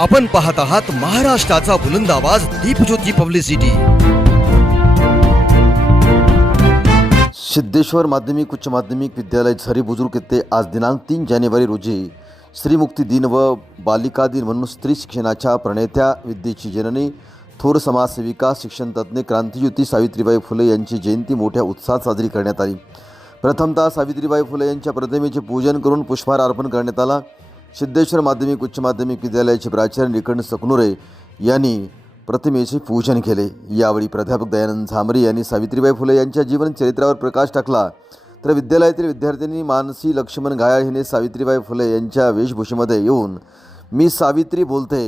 आपण पाहत आहात महाराष्ट्राचा बुलंद आवाज दीपज्योती पब्लिसिटी। सिद्धेश्वर माध्यमिक उच्च माध्यमिक विद्यालय झरी बुजुर्ग येथे आज दिनांक 3 जानेवारी रोजी स्त्री मुक्ती दिन व बालिका दिन म्हणून स्त्री शिक्षणाच्या प्रणेत्या, विद्येची जननी, थोर समाजसेविका, शिक्षण तज्ञ, क्रांतिज्योती सावित्रीबाई फुले यांची जयंती मोठ्या उत्साहात साजरी करण्यात आली। प्रथमतः सावित्रीबाई फुले यांच्या प्रतिमेचे पूजन करून पुष्पहार अर्पण करण्यात आला। सिद्धेश्वर माध्यमिक उच्च माध्यमिक विद्यालयाचे प्राचार्य निखंड सकनुरे यांनी प्रतिमेचे पूजन केले। यावेळी प्राध्यापक दयानंद झामरे यांनी सावित्रीबाई फुले यांच्या जीवन चरित्रावर प्रकाश टाकला, तर विद्यालयातील विद्यार्थ्यांनी मानसी लक्ष्मण घायाळ हिने सावित्रीबाई फुले यांच्या वेशभूषेमध्ये येऊन मी सावित्री बोलते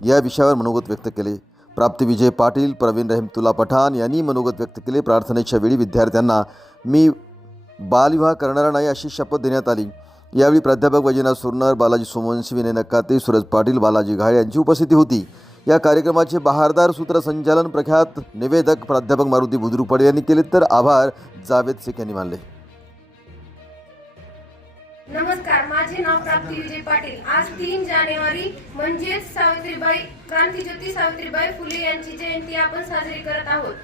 या विषयावर मनोगत व्यक्त केले। प्राप्ती विजय पाटील, प्रवीण रहमतुल्ला पठाण यांनी मनोगत व्यक्त केले। प्रार्थनेच्या वेळी विद्यार्थ्यांना मी बालविवाह करणार नाही अशी शपथ देण्यात आली। यावेळी प्राध्यापक वैजनाथ सुरनर, बालाजी सोमवंशी, विनय नकाते, सूरज पाटील, बालाजी घाळे यांची उपस्थिती होती। या कार्यक्रमाचे बहारदार सूत्रसंचालन प्रख्यात निवेदक प्राध्यापक मारुती बुद्रुकपाडे यांनी केले, तर आभार जावेद शेख यांनी मानले। नमस्कार, माझे नाव प्राप्ती विजय पाटील। आज 3 जानेवारी म्हणजे क्रांतिज्योती सावित्रीबाई फुले यांची जयंती आपण साजरी करत आहोत।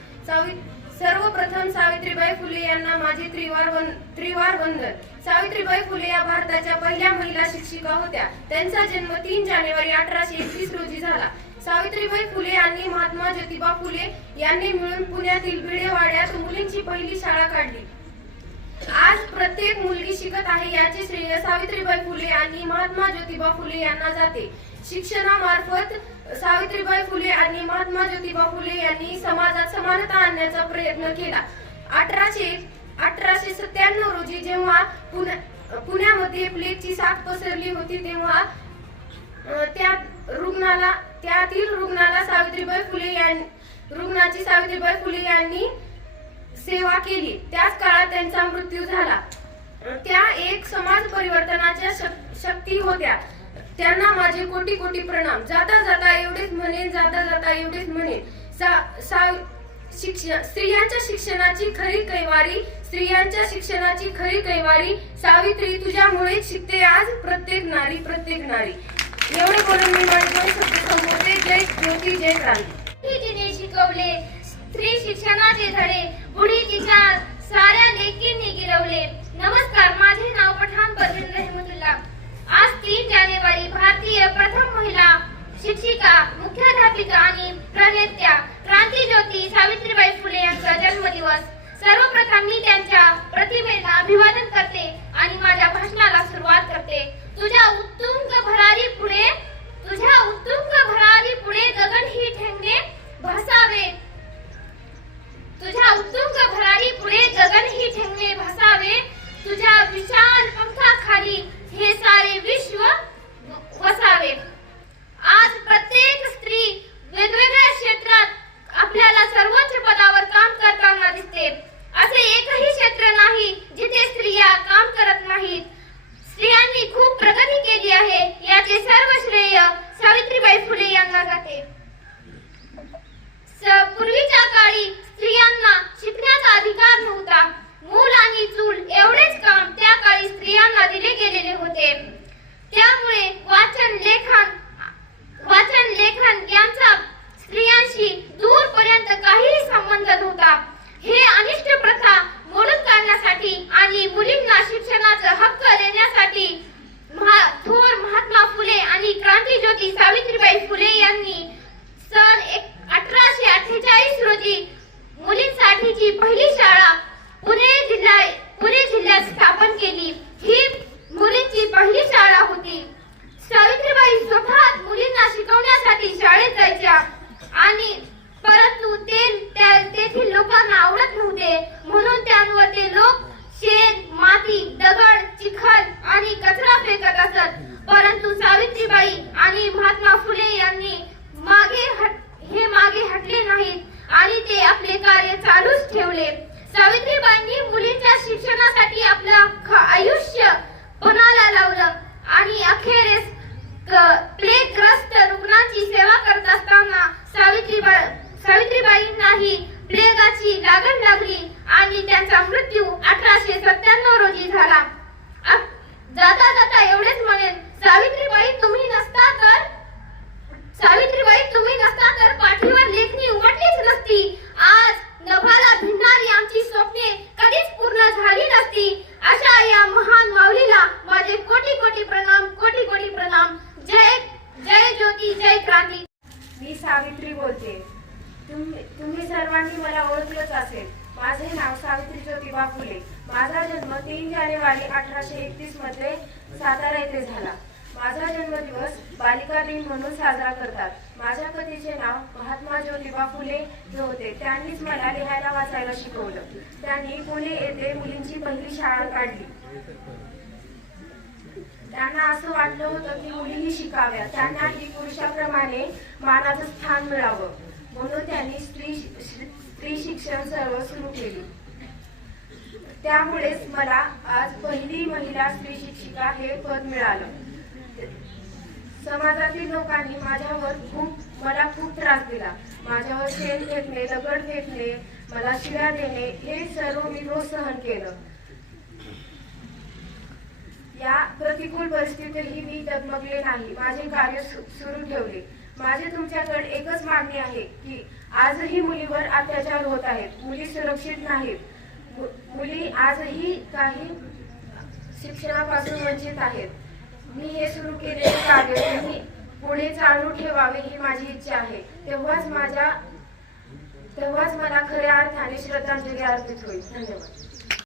सर्वप्रथम सावित्रीबाई फुले यांना माझे त्रिवार वंदन। सावित्रीबाई फुले या भारताच्या पहिल्या महिला शिक्षिका होत्या। त्यांचा जन्म 3 जानेवारी 1831 रोजी झाला। सावित्रीबाई फुले आणि महात्मा ज्योतिबा फुले यांनी मिळून पुण्यातील भिडेवाड्यात मुलींची पहिली शाळा काढली। आज प्रत्येक मुलगी शिकत आहे याचे श्रेय सावित्रीबाई फुले आणि महात्मा ज्योतिबा फुले यांना जाते। शिक्षणामार्फत सावित्रीबाई फुले आणि महात्मा ज्योतिबा फुले यांनी समाजात समानता आणण्याचा प्रयत्न केला। 1897 रोजी जेव्हा पुण्यामध्ये प्लेगची साथ पसरली होती, तेव्हा त्यातील रुग्णाला सावित्रीबाई फुले यांनी सेवा केली। त्याच काळात त्यांचा मृत्यू झाला। त्या एक समाज परिवर्तनाच्या शक्ती होत्या। त्यांना माझे कोटी कोटी प्रणाम। जाता जाता एवढेच म्हणेन स्त्रियांच्या शिक्षणाची खरी कैवारी सावित्री, तुझ्यामुळे शिकते आज प्रत्येक नारी। एवढे बोलून मी माझे शब्द संपवते। जय ज्योती, जय क्रांती। तिने शिकवले स्त्री शिक्षणाचे धडे, पुढे तिच्या साऱ्या लेकींनी गिरवले। नमस्कार, माझे नाव पठाण प्रवीण रहमतुल्ला। आज 3 जानेवारी भारतीय प्रथम महिला शिक्षिका, मुख्याध्यापिका आणि प्रणेत्या क्रांतिज्योती सावित्रीबाई फुले यांचा जन्मदिवस। सर्वप्रथम मी त्यांच्या प्रतिमेला अभिवादन करते आणि माझ्या भाषणाला सुरुवात करते। तुझ्या उत्तुंग भरारी पुढे गगन ही ठेंगणे भासावे। तुझ्या उत्तुंग भरारी पुढे गगन ही ठेंगणे भासावे। तुझ्या विशाल पंखाखाली हे सारे विश्व वसावे। आज प्रत्येक स्त्री वेगवेगळ्या क्षेत्रात आपल्याला सर्वोच्च पदावर काम करताना दिसते। असे एकही क्षेत्र नाही जिथे स्त्रिया काम करत नाहीत। स्त्रियांनी खूप प्रगती केली आहे, याचे सर्व श्रेय सावित्रीबाई फुले यांना जाते। पूर्वीच्या काळी स्त्रियांना शिकण्याचा अधिकार नव्हता। मूल आणि चूल एवढेच काम त्या काळी स्त्रियांना दिले गेलेले होते। त्यामुळे वाचन लेखन यांचा स्त्रियांशी दूरपर्यंत काहीही संबंध नव्हता। हे अनिष्ट प्रथा मोडून काढण्यासाठी आणि मुलींना शिक्षणाचा हक्क देण्यासाठी थोर महात्मा फुले आणि क्रांतिज्योती सावित्रीबाई फुले यांनी सन 1848 रोजी मुलींसाठीची पहिली शाळा पुणे जिल्ह्यात स्थापन केली। ही मुलींची पहिली शाळा होती। सावित्रीबाई स्वतः मुलींना शिकवण्यासाठी शाळेत जायच्या आणि परंतु तेथील लोकांना आवडत नव्हते, म्हणून त्यांवर ते लोक शेण, माती, दगड, चिखल आणि कचरा फेकत असत। परंतु सावित्रीबाई आणि महात्मा फुले यांनी मागे हटले नाहीत आणि ते आपले कार्य चालूच ठेवले। सावित्रीबाईंनी मुलींच्या शिक्षणासाठी आपलं आयुष्य पणाला लावलं आणि अखेरीस प्लेगग्रस्त रुग्णांची सेवा करत असताना सावित्रीबाईंनाही प्लेगाची लागण लागली आणि त्यांचा मृत्यू 1897 रोजी झाला। जाता जाता एवढेच म्हणेन, सावित्रीबाई तुम्ही नसता तर क्रांती जय क्रांती. मी सावित्री बोलते. तुम्ही सर्वांनी मला ओळखलंच असेल. माझे नाव सावित्री ज्योतिबा फुले. माझा जन्म 3 जानेवारी 1831 मध्ये सातारा येथे झाला. माझा जन्मदिवस बालिका दिन म्हणून साजरा करतात. माझ्या पतीचे नाव महात्मा ज्योतिबा फुले हे होते. त्यांनीच मला लिहायला वाचायला शिकवलं. त्यांनी पुणे येथे मुलींची पहिली शाळा काढली. त्यांना असं वाटलं होतं की मुलीही शिकाव्या, त्यांनाही पुरुषाप्रमाणे मानाचं स्थान मिळावं, म्हणून त्यांनी स्त्री शिक्षण सर्व सुरू केले. त्यामुळेच मला आज पहिली महिला स्त्री शिक्षिका हे पद मिळालं. समाजातील लोकांनी मला खूप त्रास दिला. माझ्यावर शेण फेकणे, दगड फेकणे, मला शिव्या देणे हे सर्व मी रोज सहन केलं. या प्रतिकूल परिस्थितीतही मी डगमगले नाही. माझे कार्य सुरू ठेवले. माझे तुमच्याकडे एकच मागणी आहे की आजही मुलीवर अत्याचार होत आहेत. मुली सुरक्षित नाहीत. मुली आजही काही शिक्षणापासून वंचित आहेत. मी हे सुरू केलेले कार्य तुम्ही पुढे चालू ठेवावे ही माझी इच्छा आहे. तेव्हाच मला खऱ्या अर्थाने श्रद्धांजली अर्पित होईल. धन्यवाद.